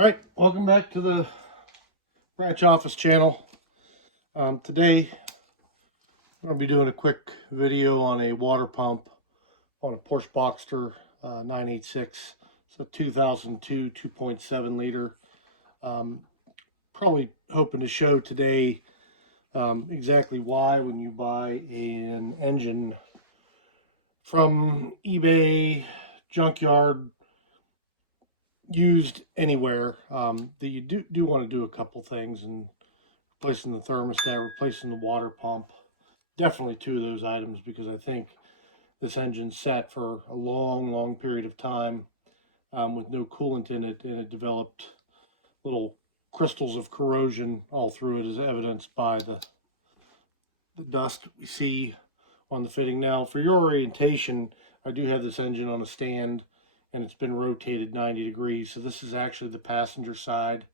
Alright, welcome back to the branch office channel. Today I'm going to be doing a quick video on a water pump on a Porsche Boxster 986. It's a 2002 2.7 liter. Probably hoping to show today exactly why when you buy an engine from eBay, junkyard, used anywhere, that you do want to do a couple things, and replacing the thermostat, replacing the water pump, definitely two of those items, because I think this engine sat for a long period of time with no coolant in it, and it developed little crystals of corrosion all through it, as evidenced by the dust we see on the fitting. Now, for your orientation, I do have this engine on a stand, and it's been rotated 90 degrees. So this is actually the passenger side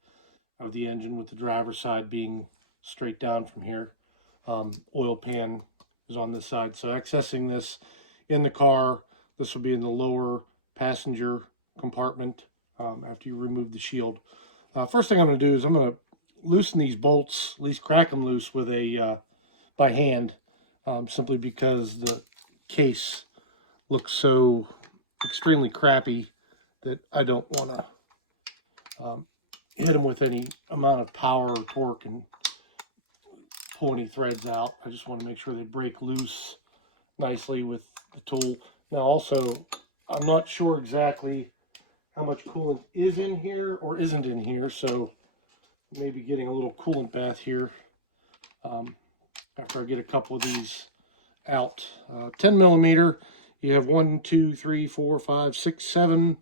of the engine, with the driver's side being straight down from here. Oil pan is on this side. So accessing this in the car, this will be in the lower passenger compartment after you remove the shield. First thing I'm going to do is I'm going to loosen these bolts, at least crack them loose with a by hand, simply because the case looks so extremely crappy that I don't want to hit them with any amount of power or torque and pull any threads out. I just want to make sure they break loose nicely with the tool. Now also, I'm not sure exactly how much coolant is in here or isn't in here, so maybe getting a little coolant bath here after I get a couple of these out. 10 millimeter, you have 1, 2, 3, 4, 5, 6, 7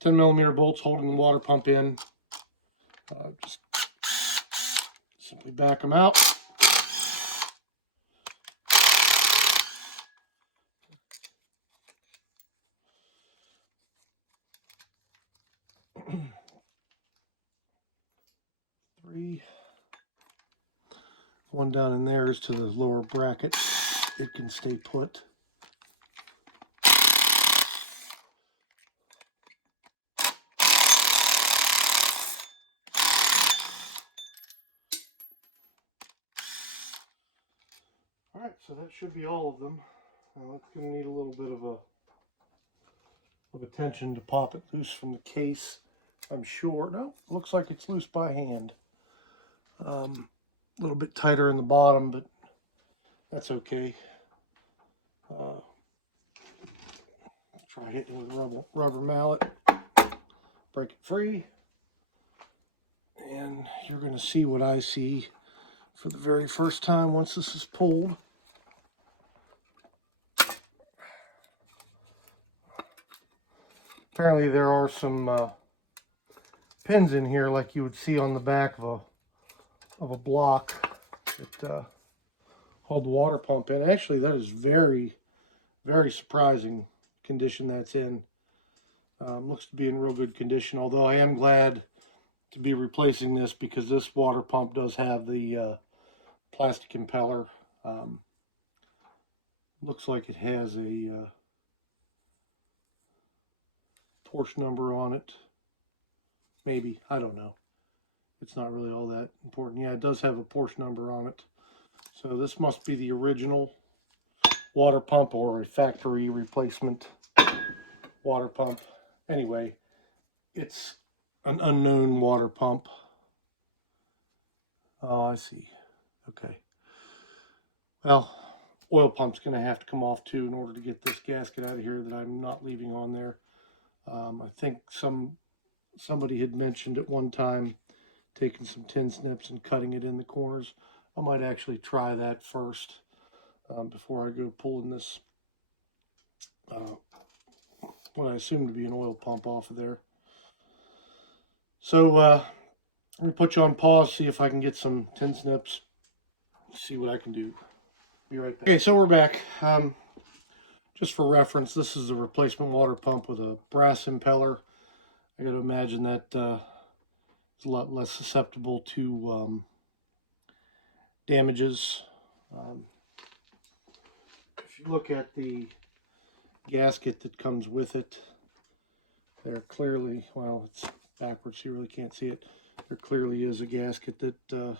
10 millimeter bolts holding the water pump in. Just simply back them out. Three. One down in there is to the lower bracket. It can stay put. Alright, so that should be all of them. It's going to need a little bit of attention to pop it loose from the case, I'm sure. No, looks like it's loose by hand. A little bit tighter in the bottom, but that's okay. Try hitting it with a rubber mallet. Break it free. And you're going to see what I see for the very first time once this is pulled. Apparently there are some pins in here like you would see on the back of a block that hold the water pump in. Actually, that is very surprising condition that's in. Looks to be in real good condition, although I am glad to be replacing this because this water pump does have the plastic impeller. Looks like it has a Porsche number on it. Maybe, I don't know. It's not really all that important. Yeah, it does have a Porsche number on it. So this must be the original water pump or a factory replacement water pump. Anyway, it's an unknown water pump. Oh, I see. Okay. Well, oil pump's going to have to come off too in order to get this gasket out of here that I'm not leaving on there. I think somebody had mentioned at one time taking some tin snips and cutting it in the corners. I might actually try that first before I go pulling this what I assume to be an oil pump off of there. So I'm going to put you on pause, see if I can get some tin snips, see what I can do. Be right back. Okay, so we're back. Just for reference, this is a replacement water pump with a brass impeller. I got to imagine that it's a lot less susceptible to damages. If you look at the gasket that comes with it, they're clearly, well, it's backwards so you really can't see it. There clearly is a gasket that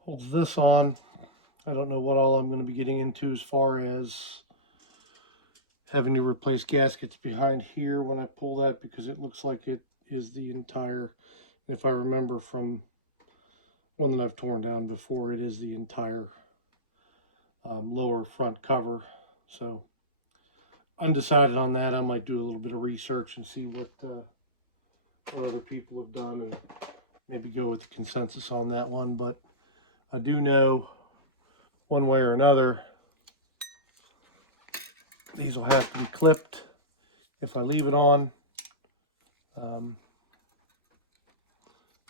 holds this on. I don't know what all I'm going to be getting into as far as having to replace gaskets behind here when I pull that, because it looks like it is the entire, if I remember from one that I've torn down before, it is the entire lower front cover. So undecided on that. I might do a little bit of research and see what other people have done and maybe go with the consensus on that one. But I do know one way or another these will have to be clipped if I leave it on. You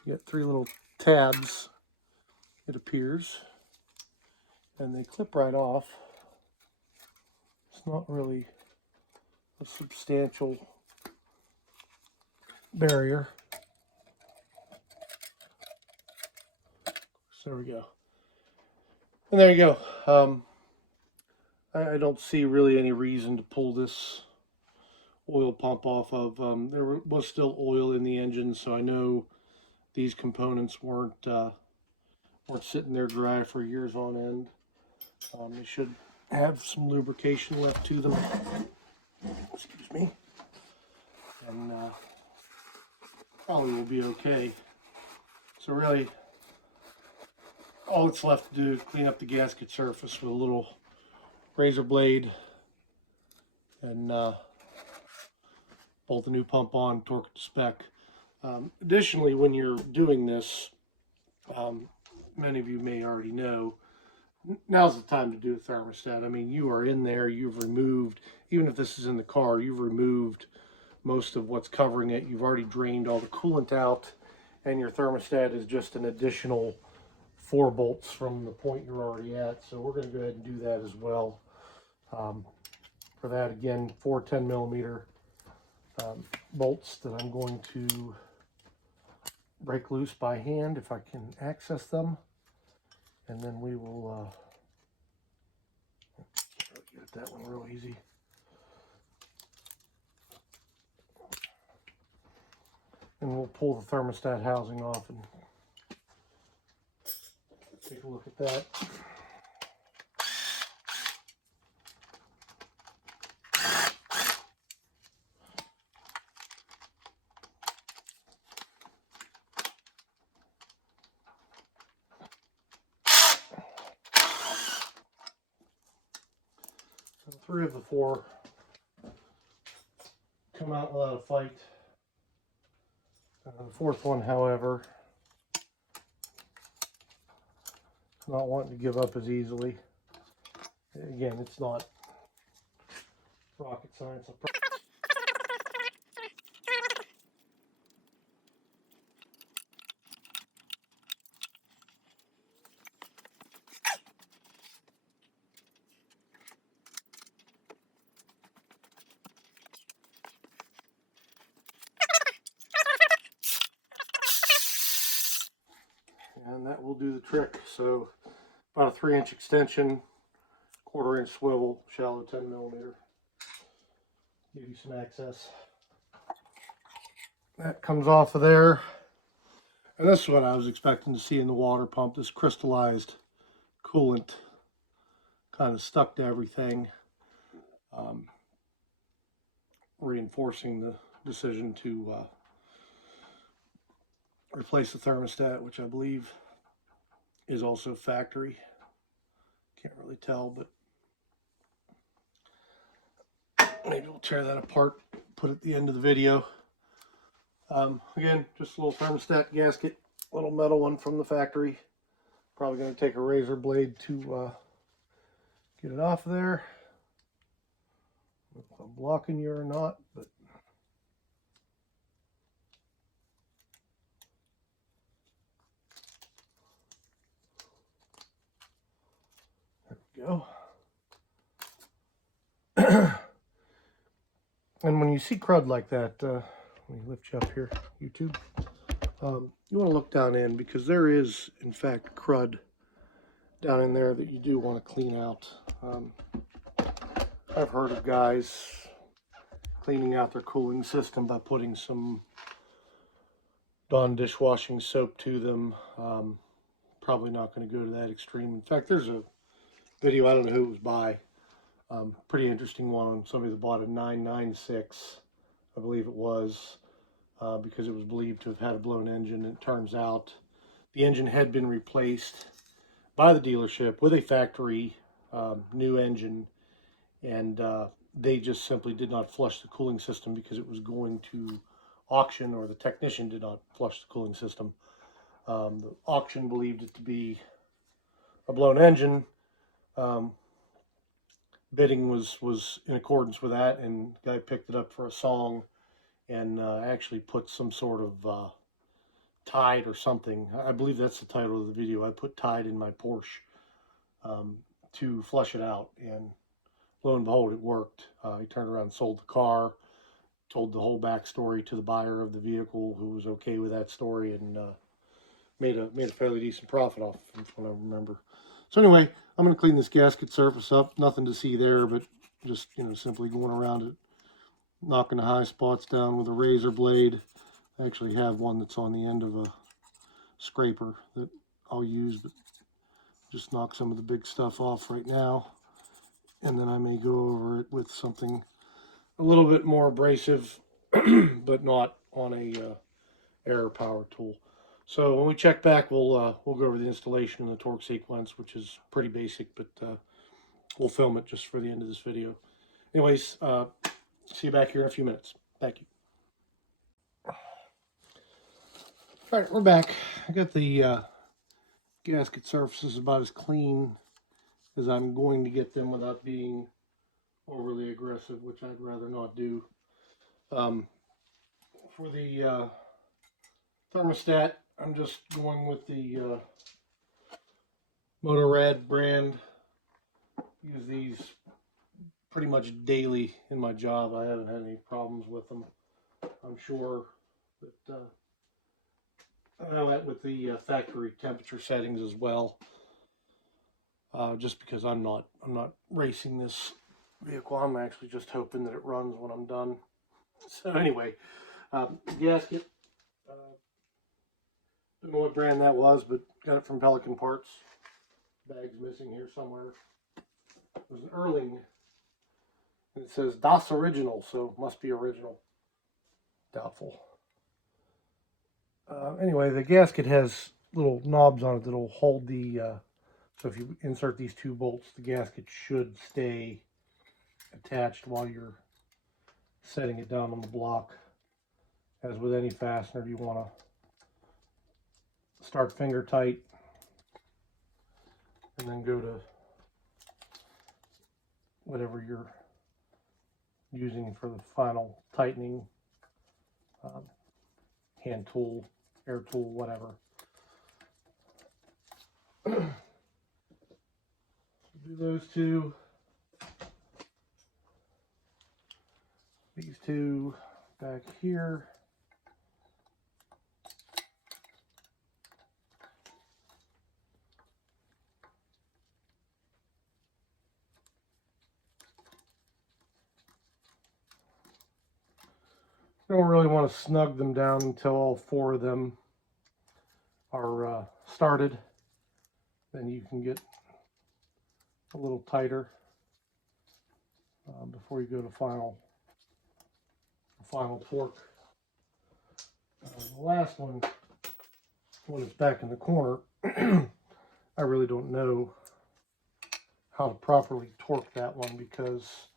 get 3 little tabs, it appears, and they clip right off. It's not really a substantial barrier. So there we go. And there you go. I don't see really any reason to pull this oil pump off of. There was still oil in the engine, so I know these components weren't sitting there dry for years on end. They should have some lubrication left to them. Excuse me. And probably will be okay. So really, all it's left to do is clean up the gasket surface with a little razor blade and bolt the new pump on, torque it to spec. Additionally, when you're doing this, many of you may already know, now's the time to do a thermostat. I mean, you are in there, you've removed, even if this is in the car, you've removed most of what's covering it. You've already drained all the coolant out, and your thermostat is just an additional 4 bolts from the point you're already at. So we're going to go ahead and do that as well. For that, again, 4 10mm bolts that I'm going to break loose by hand if I can access them, and then we will get at that one real easy. And we'll pull the thermostat housing off and take a look at that. So 3 of the 4 come out without a fight. The 4th one, however, not wanting to give up as easily. Again, it's not rocket science. And that will do the trick. So about a 3-inch extension, 1/4-inch swivel, shallow 10mm. Give you some access. That comes off of there. And this is what I was expecting to see in the water pump. This crystallized coolant kind of stuck to everything, reinforcing the decision to replace the thermostat, which I believe is also factory. Can't really tell, but maybe we'll tear that apart, put it at the end of the video. Again, just a little thermostat gasket, little metal one from the factory. Probably going to take a razor blade to get it off of there. I don't know if I'm blocking you or not, but there we go. And when you see crud like that, let me lift you up here, YouTube. You want to look down in, because there is, in fact, crud down in there that you do want to clean out. I've heard of guys cleaning out their cooling system by putting some Dawn dishwashing soap to them. Probably not going to go to that extreme. In fact, there's a video, I don't know who it was by, pretty interesting one on somebody that bought a 996, I believe it was, because it was believed to have had a blown engine. And it turns out the engine had been replaced by the dealership with a factory new engine, and they just simply did not flush the cooling system because it was going to auction, or the technician did not flush the cooling system. The auction believed it to be a blown engine. Bidding was in accordance with that, and the guy picked it up for a song and actually put some sort of Tide or something. I believe that's the title of the video. I put Tide in my Porsche to flush it out, and lo and behold, it worked. He turned around and sold the car, told the whole backstory to the buyer of the vehicle, who was okay with that story, and made a fairly decent profit off it, from what I remember. So anyway, I'm going to clean this gasket surface up. Nothing to see there, but just, simply going around it, knocking the high spots down with a razor blade. I actually have one that's on the end of a scraper that I'll use, but just knock some of the big stuff off right now. And then I may go over it with something a little bit more abrasive, but not on a air power tool. So when we check back, we'll go over the installation and the torque sequence, which is pretty basic, but we'll film it just for the end of this video. Anyways, see you back here in a few minutes. Thank you. All right, we're back. I got the gasket surfaces about as clean as I'm going to get them without being overly aggressive, which I'd rather not do. For the thermostat, I'm just going with the Motorrad brand. Use these pretty much daily in my job. I haven't had any problems with them. I'm sure that I went with the factory temperature settings as well. Just because I'm not racing this vehicle. I'm actually just hoping that it runs when I'm done. So anyway, gasket. Don't know what brand that was, but got it from Pelican Parts. Bag's missing here somewhere. It was an Erling. And it says Das Original, so must be original. Doubtful. Anyway, the gasket has little knobs on it that'll hold the, so if you insert these two bolts, the gasket should stay attached while you're setting it down on the block. As with any fastener, you want to start finger tight and then go to whatever you're using for the final tightening, hand tool, air tool, whatever. Do those two. These two back here. You don't really want to snug them down until all four of them are started. Then you can get a little tighter before you go to final torque. The last one, when it's back in the corner, I really don't know how to properly torque that one, because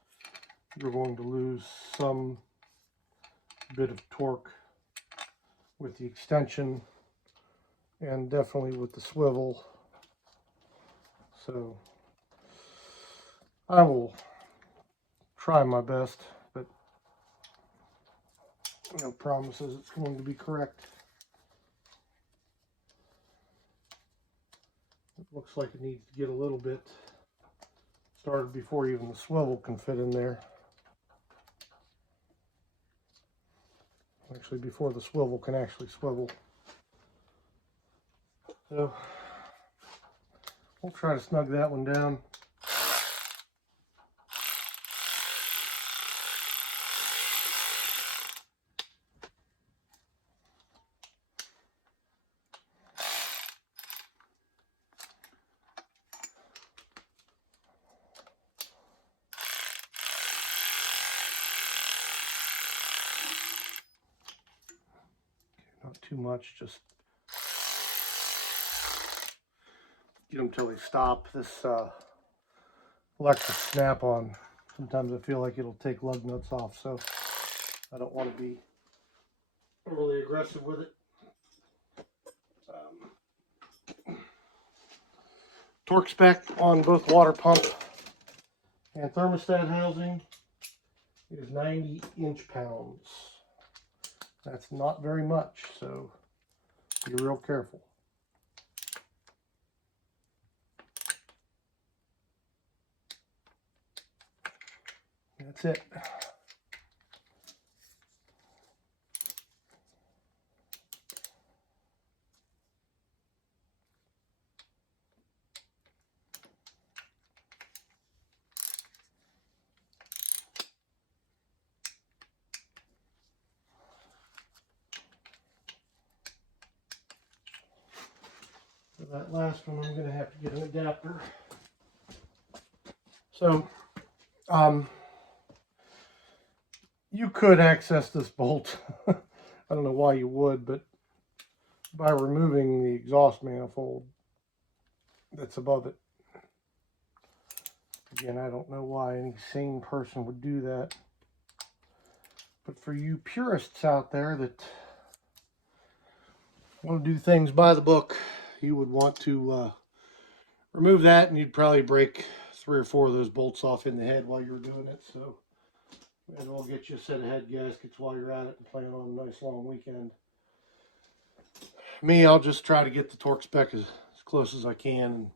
you're going to lose some bit of torque with the extension and definitely with the swivel. So I will try my best, but no promises it's going to be correct. It looks like it needs to get a little bit started before even the swivel can fit in there. Actually, before the swivel can actually swivel. So we'll try to snug that one down. not too much, just get them till they stop. This electric snap-on, sometimes I feel like it'll take lug nuts off, so I don't want to be overly aggressive with it. Torque spec on both water pump and thermostat housing is 90 inch-pounds. That's not very much, so be real careful. That's it. For that last one, I'm going to have to get an adapter. So, you could access this bolt. I don't know why you would, but by removing the exhaust manifold that's above it. Again, I don't know why any sane person would do that. But for you purists out there that want to do things by the book, you would want to remove that, and you'd probably break 3 or 4 of those bolts off in the head while you're doing it. So, and we'll get you a set of head gaskets while you're at it and plan on a nice long weekend. Me, I'll just try to get the torque spec as close as I can and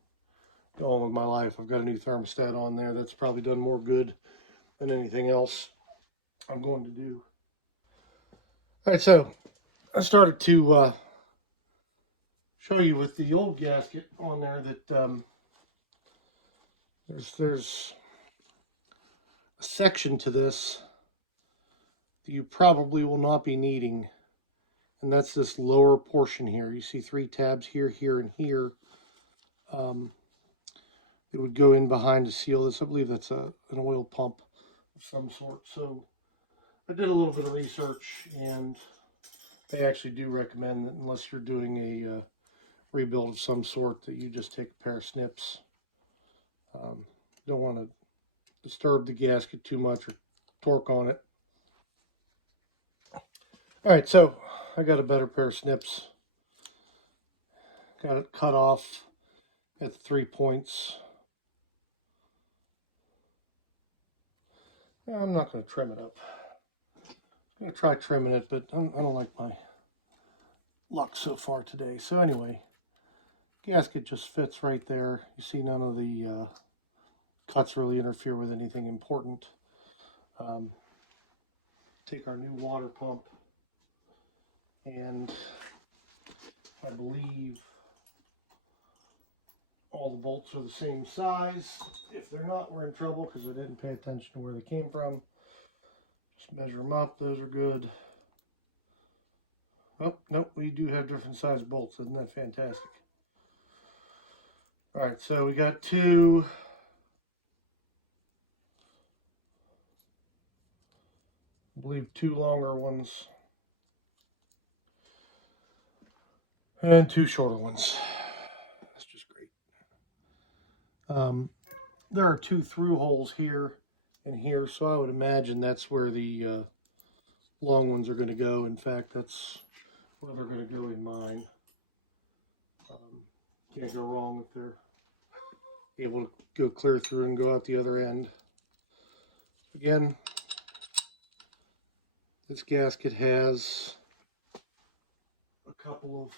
go on with my life. I've got a new thermostat on there that's probably done more good than anything else I'm going to do. Alright, so I started to show you with the old gasket on there that there's a section to this that you probably will not be needing, and that's this lower portion here. You see 3 tabs here, here, and here. It would go in behind to seal this. I believe that's an oil pump of some sort. So I did a little bit of research, and they actually do recommend that unless you're doing a rebuild of some sort, that you just take a pair of snips. Don't want to disturb the gasket too much or torque on it. Alright, so I got a better pair of snips. Got it cut off at the 3 points. I'm not going to trim it up. I'm going to try trimming it, but I don't like my luck so far today. So anyway, gasket just fits right there. You see none of the cuts really interfere with anything important. Take our new water pump, and I believe all the bolts are the same size. If they're not, we're in trouble because I didn't pay attention to where they came from. Just measure them up. Those are good. Oh, nope, we do have different size bolts. Isn't that fantastic? Alright, so we got 2 I believe 2 longer ones and 2 shorter ones. That's just great. There are 2 through holes here and here, so I would imagine that's where the long ones are going to go. In fact, that's where they're going to go in mine. Can't go wrong if they're able to go clear through and go out the other end. Again, this gasket has a couple of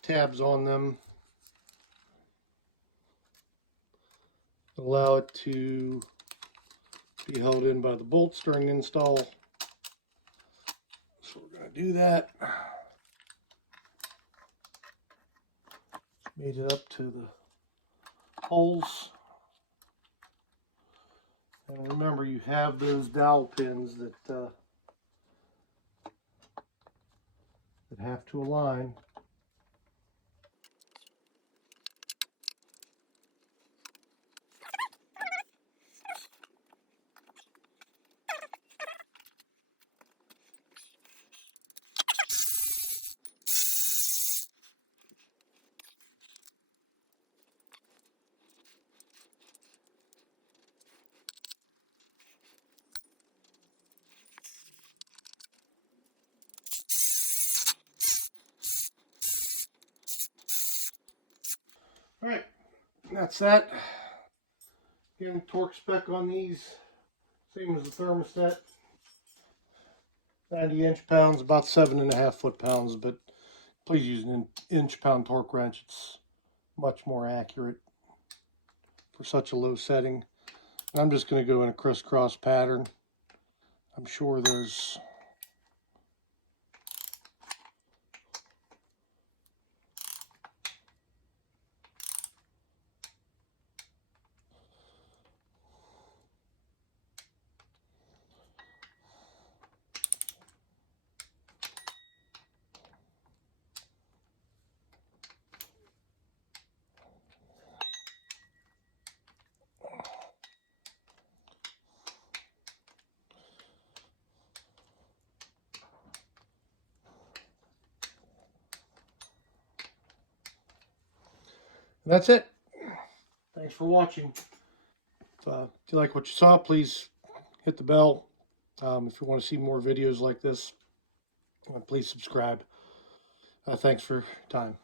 tabs on them that allow it to be held in by the bolts during install. So we're going to do that. Made it up to the holes. And remember, you have those dowel pins that have to align. Alright, that's that. Again, torque spec on these, same as the thermostat. 90 inch-pounds, about 7.5 foot-pounds, but please use an inch-pound torque wrench. It's much more accurate for such a low setting. And I'm just going to go in a crisscross pattern. I'm sure there's that's it. Thanks for watching. If you like what you saw, please hit the bell. If you want to see more videos like this, please subscribe. Thanks for your time.